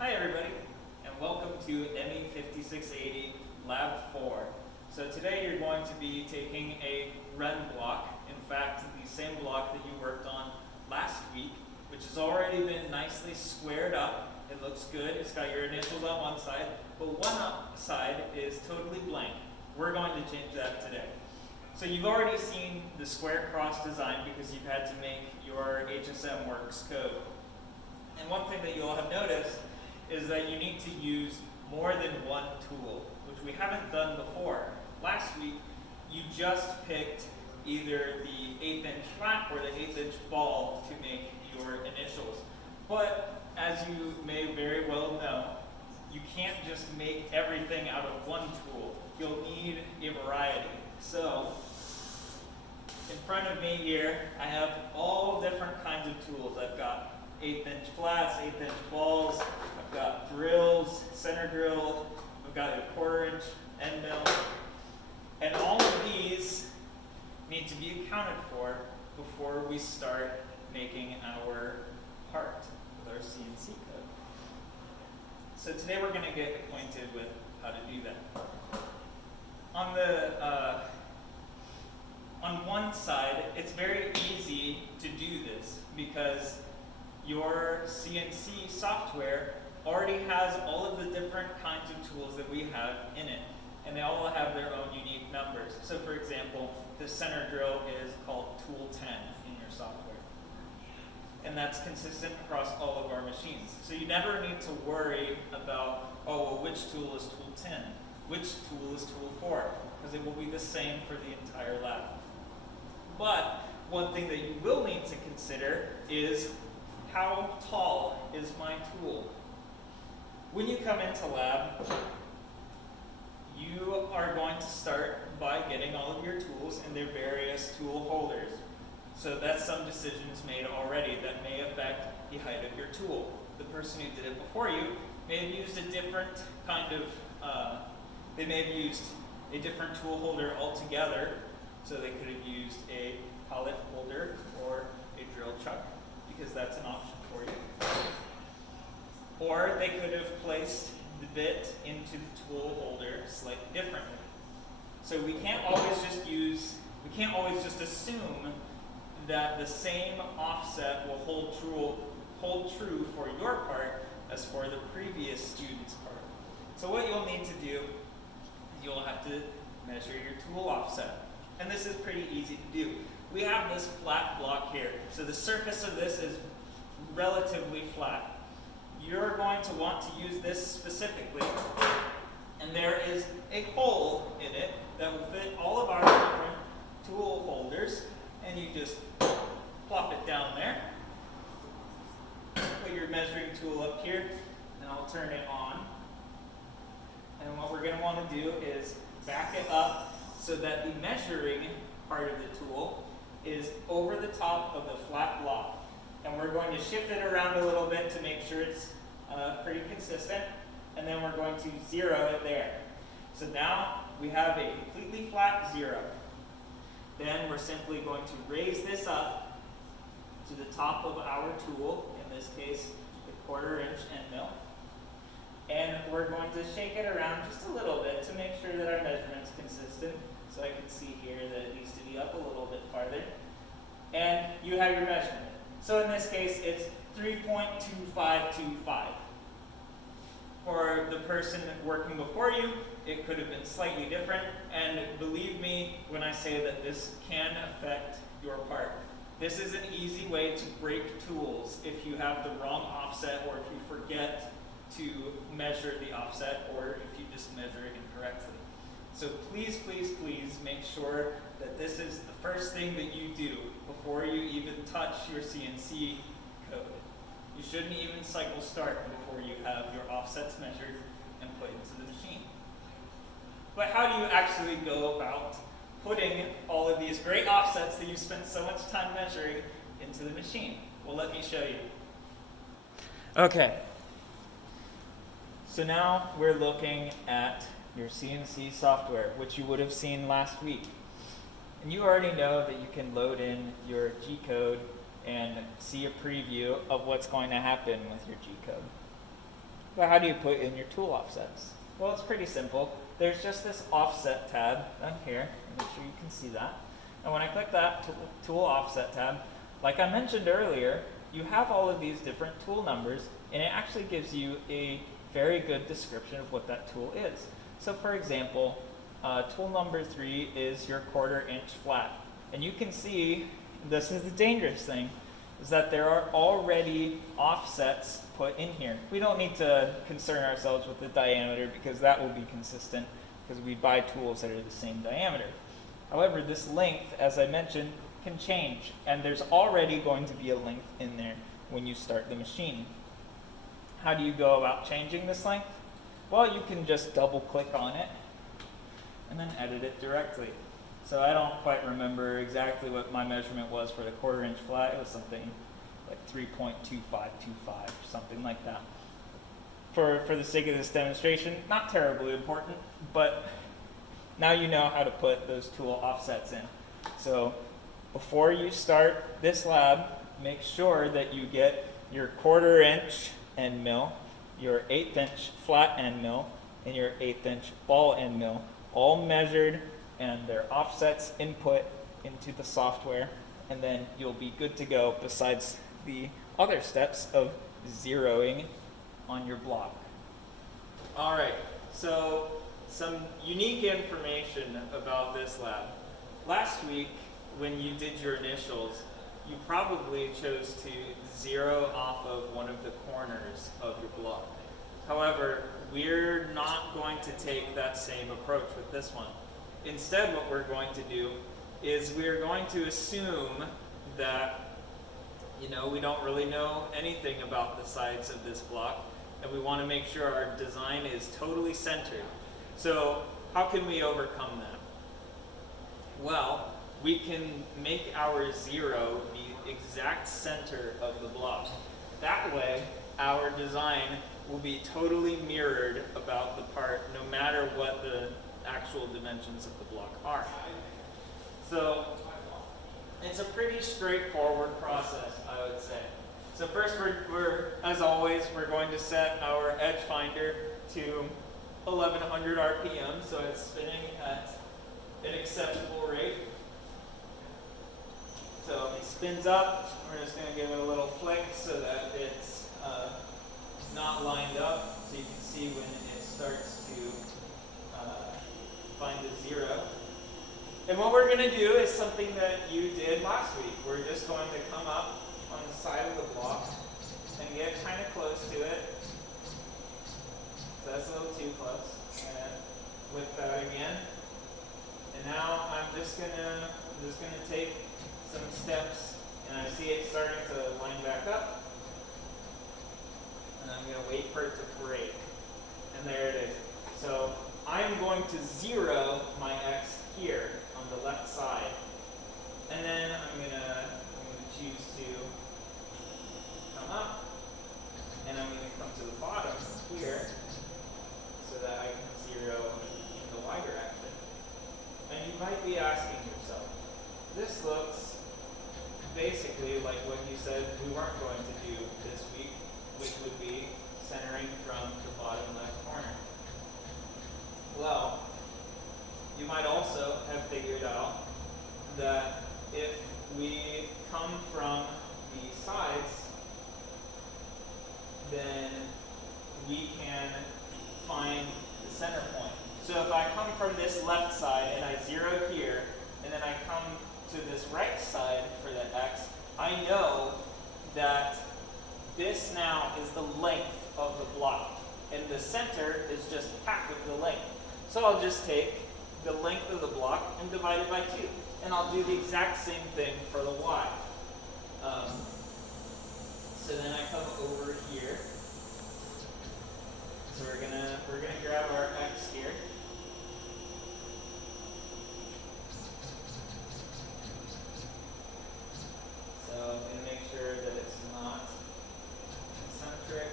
Hi everybody, and welcome to ME 5680 Lab 4. So today you're going to be taking a run block, in fact the same block that you worked on last week, which has already been nicely squared up. It looks good, it's got your initials on one side, but one side is totally blank. We're going to change that today. So you've already seen the square cross design because you've had to make your HSM Works code. And one thing that you'll have noticed is that you need to use more than one tool, which we haven't done before. Last week, you just picked either the 1/8 inch flat or the 1/8 inch ball to make your initials. But as you may very well know, you can't just make everything out of one tool. You'll need a variety. So, in front of me here, I have all different kinds of tools. I've got 1/8 inch flats, 1/8 inch balls, I've got drills, center drill, I've got a 1/4 inch end mill. And all of these need to be accounted for before we start making our part with our CNC code. So today we're going to get acquainted with how to do that. On one side, it's very easy to do this because your CNC software already has all of the different kinds of tools that we have in it, and they all have their own unique numbers. So for example, the center drill is called Tool 10 in your software, and that's consistent across all of our machines. So you never need to worry about, oh, well, which tool is Tool 10? Which tool is Tool 4? Because it will be the same for the entire lab. But one thing that you will need to consider is how tall is my tool? When you come into lab, you are going to start by getting all of your tools in their various tool holders. So that's some decisions made already that may affect the height of your tool. The person who did it before you may have used a different kind of, they may have used a different tool holder altogether. So they could have used a collet holder or a drill chuck, because that's an option for you. Or they could have placed the bit into the tool holder slightly differently. So we can't always just assume that the same offset will hold true for your part as for the previous student's part. So what you'll need to do is you'll have to measure your tool offset. And this is pretty easy to do. We have this flat block here. So the surface of this is relatively flat. You're going to want to use this specifically, and there is a hole in it that will fit all of our different tool holders, and you just plop it down there. Put your measuring tool up here, and I'll turn it on. And what we're going to want to do is back it up so that the measuring part of the tool is over the top of the flat block. And we're going to shift it around a little bit to make sure it's pretty consistent. And then we're going to zero it there. So now we have a completely flat 0. Then we're simply going to raise this up to the top of our tool, in this case the 1/4 inch end mill. And we're going to shake it around just a little bit to make sure that our measurement's consistent. So I can see here that it needs to be up a little bit farther. And you have your measurement. So in this case, it's 3.2525. For the person working before you, it could have been slightly different. And believe me when I say that this can affect your part. This is an easy way to break tools if you have the wrong offset, or if you forget to measure the offset, or if you just measure it incorrectly. So please, please, please make sure that this is the first thing that you do before you even touch your CNC code. You shouldn't even cycle start before you have your offsets measured and put into the machine. But how do you actually go about putting all of these great offsets that you've spent so much time measuring into the machine? Well, let me show you. Okay. So now we're looking at your CNC software, which you would have seen last week. And you already know that you can load in your G-code and see a preview of what's going to happen with your G-code. But how do you put in your tool offsets? Well, it's pretty simple. There's just this offset tab down here. Make sure you can see that. And when I click that tool offset tab, like I mentioned earlier, you have all of these different tool numbers, and it actually gives you a very good description of what that tool is. So for example, tool number 3 is your 1/4 inch flat. And you can see, this is the dangerous thing, is that there are already offsets put in here. We don't need to concern ourselves with the diameter because that will be consistent because we buy tools that are the same diameter. However, this length, as I mentioned, can change, and there's already going to be a length in there when you start the machine. How do you go about changing this length? Well, you can just double click on it and then edit it directly. So I don't quite remember exactly what my measurement was for the 1/4 inch flat. It was something like 3.2525 or something like that. For the sake of this demonstration, not terribly important, but now you know how to put those tool offsets in. So before you start this lab, make sure that you get your 1/4 inch end mill, your 1/8 inch flat end mill, and your 1/8 inch ball end mill, all measured and their offsets input into the software, and then you'll be good to go besides the other steps of zeroing on your block. All right, so some unique information about this lab. Last week, when you did your initials, you probably chose to zero off of one of the corners of your block. However, we're not going to take that same approach with this one. Instead, what we're going to do is we're going to assume that, we don't really know anything about the sides of this block, and we want to make sure our design is totally centered. So how can we overcome that? Well, we can make our 0 the exact center of the block. That way, our design will be totally mirrored about the part, no matter what the actual dimensions of the block are. So it's a pretty straightforward process, I would say. So first, as always, we're going to set our edge finder to 1100 RPM, so it's spinning at an acceptable rate. So it spins up. We're just going to give it a little flick so that it's not lined up, so you can see when it starts to find the 0. And what we're going to do is something that you did last week. We're just going to come up on the side of the block and get kind of close to it. So that's a little too close. And with that again. And now I'm just gonna take some steps, and I see it starting to line back up. And I'm going to wait for it to break. And there it is. So I'm going to 0 my X here on the left side. And then I'm going to choose to come up. And I'm going to come to the bottom here so that I can 0 in the Y direction. And you might be asking yourself, this looks basically like what you said we weren't going to do this week, which would be centering from the bottom left corner. Well, you might also have figured out that if we come from the sides, then we can find the center point. So if I come from this left side and I 0 here, and then I come to this right side for the X, I know that this now is the length of the block, and the center is just half of the length. So I'll just take the length of the block and divide it by 2, and I'll do the exact same thing for the Y. So then I come over here. So we're gonna grab our X here. So I'm going to make sure that it's not concentric.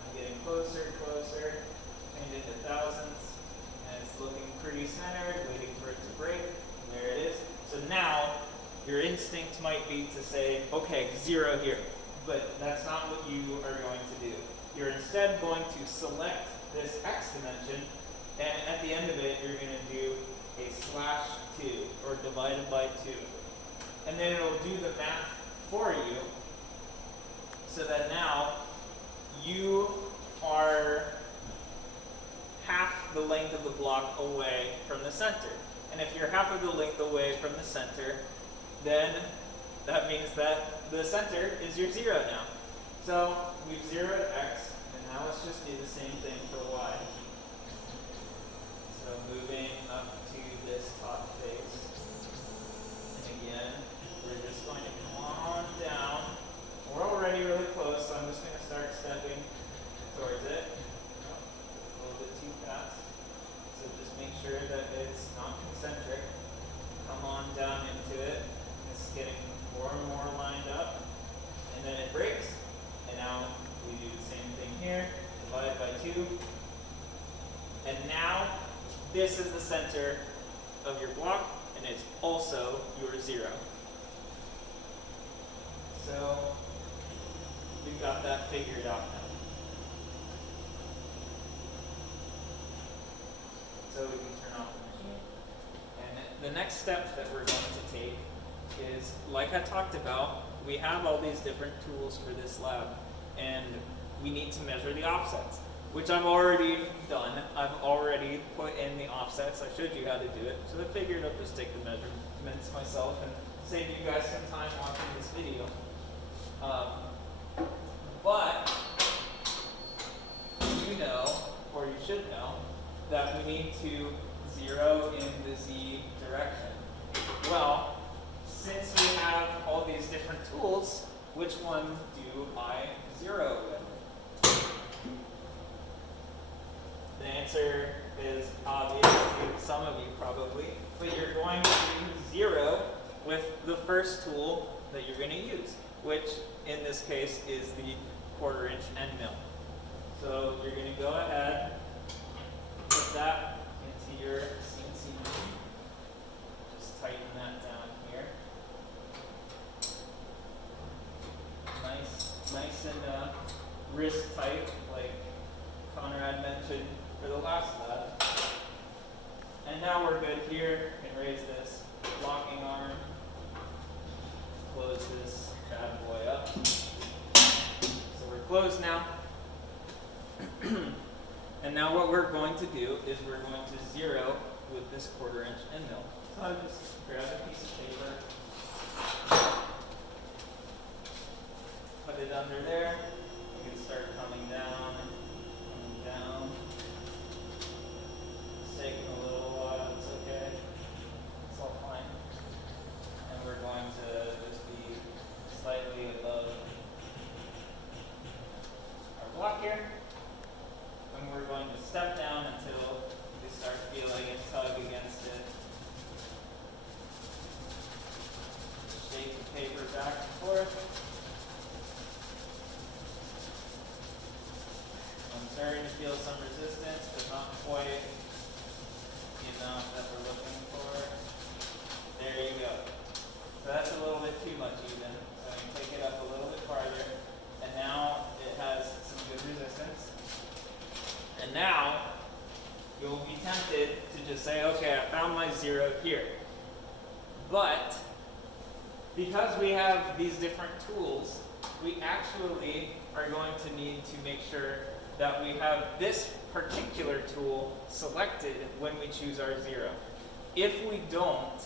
I'm getting closer, change it to thousandths, and it's looking pretty centered, waiting for it to break. And there it is. So now your instinct might be to say, okay, 0 here. But that's not what you are going to do. you're instead going to select this x dimension, and at the end of it, you're going to do a /2, or divided by 2. And then it'll do the math for you, so that now you are half the length of the block away from the center. And if you're half of the length away from the center, then that means that the center is your 0 now. So we've zeroed x, and now let's just do the same thing for y. So moving up to this top face. And again, we're just going to come on down. We're already really close, so I'm just going to start stepping towards it. A little bit too fast. So just make sure that it's not concentric. Come on down into it. It's getting more and more lined up. And then it breaks. And now we do the same thing here. Divide by 2. And now this is the center of your block, and it's also your 0. So we've got that figured out now. So we can turn off the machine. And the next step that we're going to take is, like I talked about, we have all these different tools for this lab, and we need to measure the offsets, which I've already done. I've already put in the offsets. I showed you how to do it. So I figured I'd just take the measurements myself and save you guys some time watching this video. But you know, or you should know, that we need to zero in the z direction. Well, since we have all these different tools, which one do I zero with? The answer is obvious to some of you probably, but you're going to zero with the first tool that you're going to use, which in this case is the 1/4 inch end mill. So you're going to go ahead, put that into your CNC machine. Just tighten that down here. Nice and wrist tight, like Conrad mentioned for the last lab. And now we're good here. We can raise this locking arm, close this bad boy up. So we're closed now. And now what we're going to do is we're going to zero with this 1/4 inch end mill. So I'll just grab a piece of paper, put it under there. You can start coming down. It's taking a little while, it's okay. It's all fine. And we're going to just be slightly above our block here. And we're going to step down until we start feeling it tug against it. Shake the paper back and forth. I'm starting to feel some resistance, but not quite enough that we're looking for. There you go. So that's a little bit too much even. So I can take it up a little bit farther. And now it has some good resistance. And now you'll be tempted to just say, okay, I found my 0 here. But because we have these different tools, we actually are going to need to make sure that we have this particular tool selected when we choose our 0. If we don't,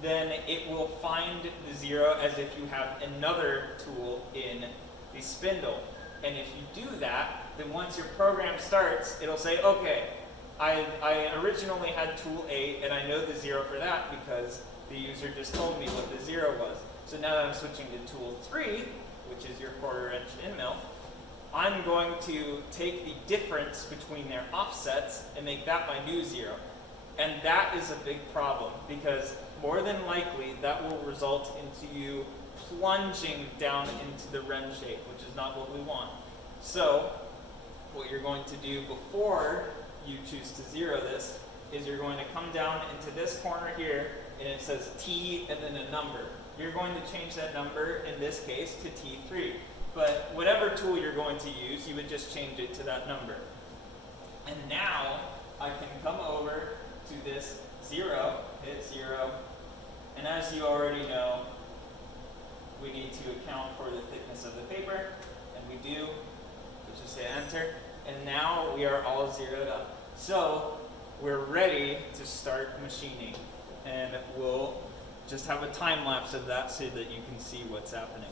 then it will find the 0 as if you have another tool in the spindle. And if you do that, then once your program starts, it'll say, okay, I originally had tool 8, and I know the 0 for that because the user just told me what the 0 was. So now that I'm switching to tool 3, which is your 1/4 inch end mill, I'm going to take the difference between their offsets and make that my new 0. And that is a big problem because more than likely that will result into you plunging down into the Ren shape, which is not what we want. So what you're going to do before you choose to 0 this is you're going to come down into this corner here, and it says T and then a number. You're going to change that number, in this case, to T3. But whatever tool you're going to use, you would just change it to that number. And now I can come over to this 0, hit 0, and as you already know, we need to account for the thickness of the paper, and we do. Let's just hit enter, and now we are all zeroed up. So we're ready to start machining, and we'll just have a time lapse of that so that you can see what's happening.